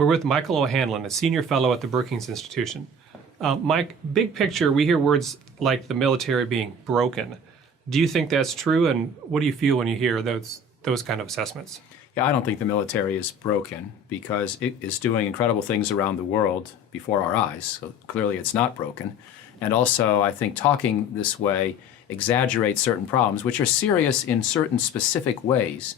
We're with Michael O'Hanlon, a senior fellow at the Brookings Institution. Mike, big picture, we hear words like the military being broken. Do you think that's true, and what do you feel when you hear those kind of assessments? Yeah, I don't think the military is broken because it is doing incredible things around the world before our eyes. So clearly it's not broken. And also, I think talking this way exaggerates certain problems, which are serious in certain specific ways,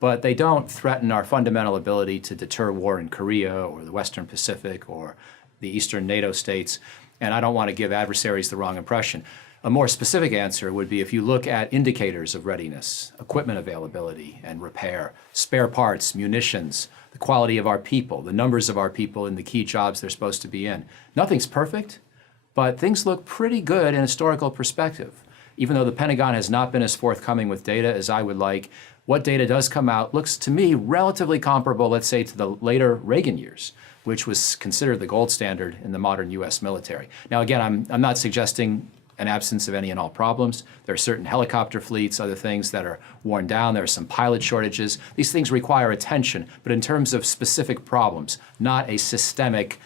but they don't threaten our fundamental ability to deter war in Korea or the Western Pacific or the Eastern NATO states. And I don't want to give adversaries the wrong impression. A more specific answer would be if you look at indicators of readiness, equipment availability and repair, spare parts, munitions, the quality of our people, the numbers of our people in the key jobs they're supposed to be in. Nothing's perfect, but things look pretty good in historical perspective. Even though the Pentagon has not been as forthcoming with data as I would like, what data does come out looks to me relatively comparable, let's say, to the later Reagan years, which was considered the gold standard in the modern U.S. military. Now, again, I'm not suggesting an absence of any and all problems. There are certain helicopter fleets, other things that are worn down. There are some pilot shortages. These things require attention, but in terms of specific problems, not a systemic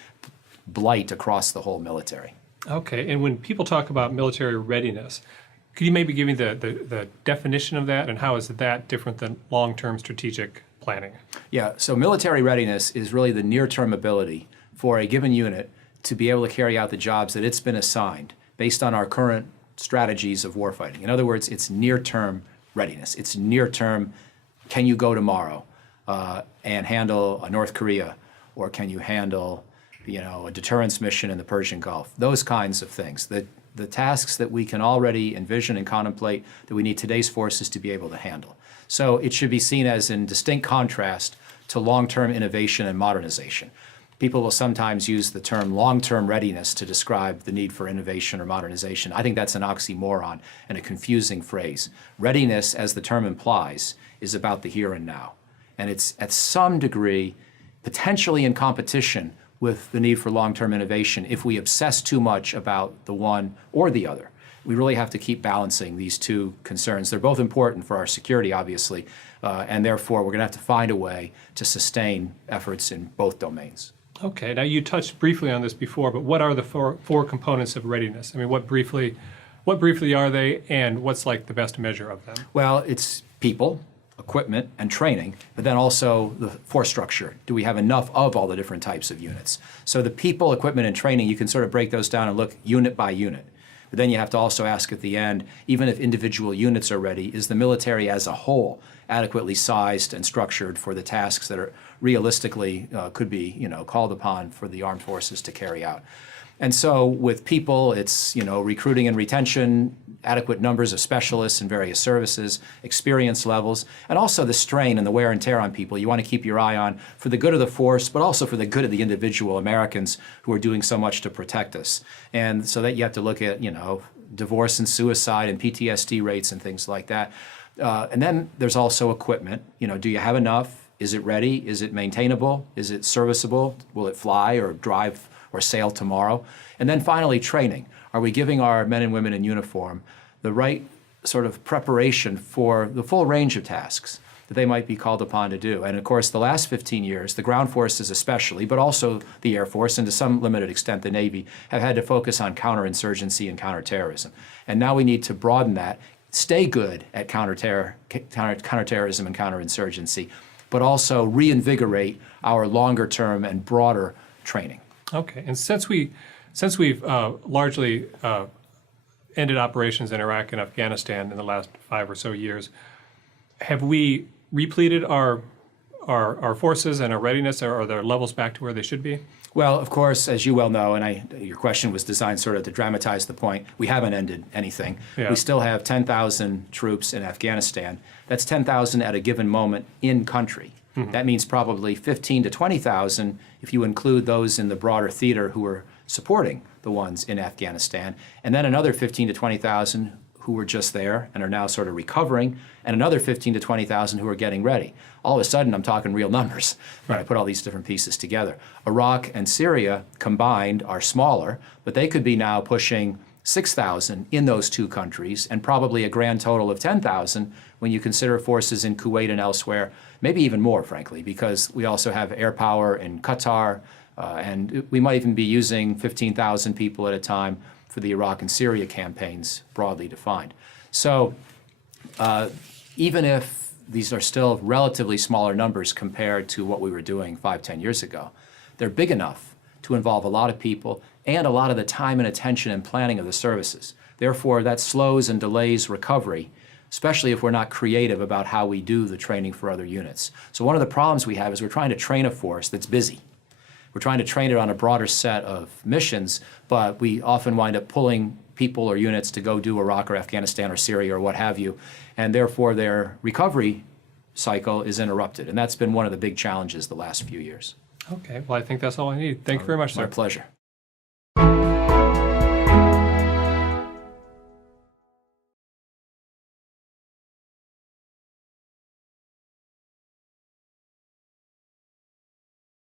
blight across the whole military. Okay, and when people talk about military readiness, could you maybe give me the definition of that, and how is that different than long-term strategic planning? Yeah, so military readiness is really the near-term ability for a given unit to be able to carry out the jobs that it's been assigned based on our current strategies of warfighting. In other words, it's near-term readiness. It's near-term, can you go tomorrow and handle a North Korea, or can you handle, a deterrence mission in the Persian Gulf? Those kinds of things. The tasks that we can already envision and contemplate that we need today's forces to be able to handle. So it should be seen as in distinct contrast to long-term innovation and modernization. People will sometimes use the term long-term readiness to describe the need for innovation or modernization. I think that's an oxymoron and a confusing phrase. Readiness, as the term implies, is about the here and now. And it's at some degree potentially in competition with the need for long-term innovation if we obsess too much about the one or the other. We really have to keep balancing these two concerns. They're both important for our security, obviously, and therefore we're going to have to find a way to sustain efforts in both domains. Okay, now you touched briefly on this before, but what are the four components of readiness? I mean, what briefly are they, and what's like the best measure of them? Well, it's people, equipment, and training, but then also the force structure. Do we have enough of all the different types of units? So the people, equipment, and training, you can sort of break those down and look unit by unit. But then you have to also ask at the end, even if individual units are ready, is the military as a whole adequately sized and structured for the tasks that are realistically could be called upon for the armed forces to carry out? And so with people, it's recruiting and retention, adequate numbers of specialists in various services, experience levels, and also the strain and the wear and tear on people. You want to keep your eye on for the good of the force, but also for the good of the individual Americans who are doing so much to protect us. And so that you have to look at, divorce and suicide and PTSD rates and things like that. And then there's also equipment. Do you have enough? Is it ready? Is it maintainable? Is it serviceable? Will it fly or drive or sail tomorrow? And then finally, training. Are we giving our men and women in uniform the right sort of preparation for the full range of tasks that they might be called upon to do? And of course, the last 15 years, the ground forces especially, but also the Air Force and to some limited extent the Navy, have had to focus on counterinsurgency and counterterrorism. And now we need to broaden that, stay good at counterterrorism and counterinsurgency, but also reinvigorate our longer term and broader training. Okay, and since we've largely ended operations in Iraq and Afghanistan in the last 5 or so years, have we repleted our forces and our readiness? Are their levels back to where they should be? Well, of course, as you well know, and your question was designed sort of to dramatize the point, we haven't ended anything. Yeah. We still have 10,000 troops in Afghanistan. That's 10,000 at a given moment in country. Mm-hmm. That means probably 15 to 20,000 if you include those in the broader theater who are supporting the ones in Afghanistan, and then another 15 to 20,000 who were just there and are now sort of recovering, and another 15 to 20,000 who are getting ready. All of a sudden, I'm talking real numbers when I put all these different pieces together. Iraq and Syria combined are smaller, but they could be now pushing 6,000 in those two countries, and probably a grand total of 10,000 when you consider forces in Kuwait and elsewhere, maybe even more, frankly, because we also have air power in Qatar, and we might even be using 15,000 people at a time for the Iraq and Syria campaigns, broadly defined. So even if these are still relatively smaller numbers compared to what we were doing 5, 10 years ago, they're big enough to involve a lot of people and a lot of the time and attention and planning of the services. Therefore, that slows and delays recovery, especially if we're not creative about how we do the training for other units. So one of the problems we have is we're trying to train a force that's busy. We're trying to train it on a broader set of missions, but we often wind up pulling people or units to go do Iraq or Afghanistan or Syria or what have you, and therefore their recovery cycle is interrupted. And that's been one of the big challenges the last few years. Okay, well, I think that's all I need. Thank you very much, sir. My pleasure.